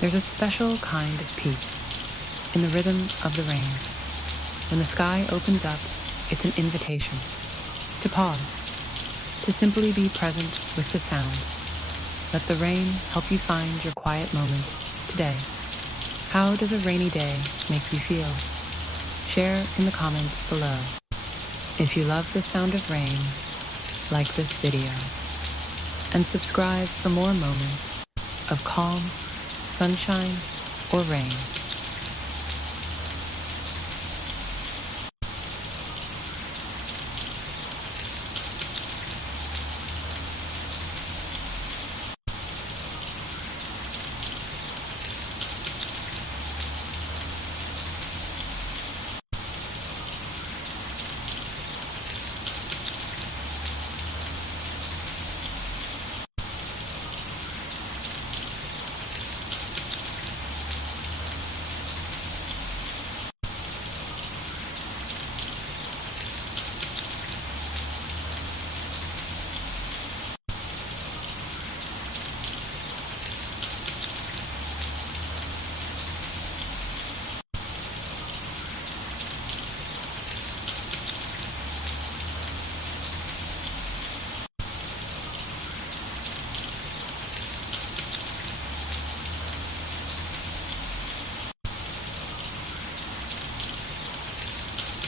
There's a special kind of peace in the rhythm of the rain. When the sky opens up, it's an invitation to pause, to simply be present with the sound. Let the rain help you find your quiet moment today. How does a rainy day make you feel? Share in the comments below. If you love the sound of rain, like this video, and subscribe for more moments of calm, sunshine, or rain.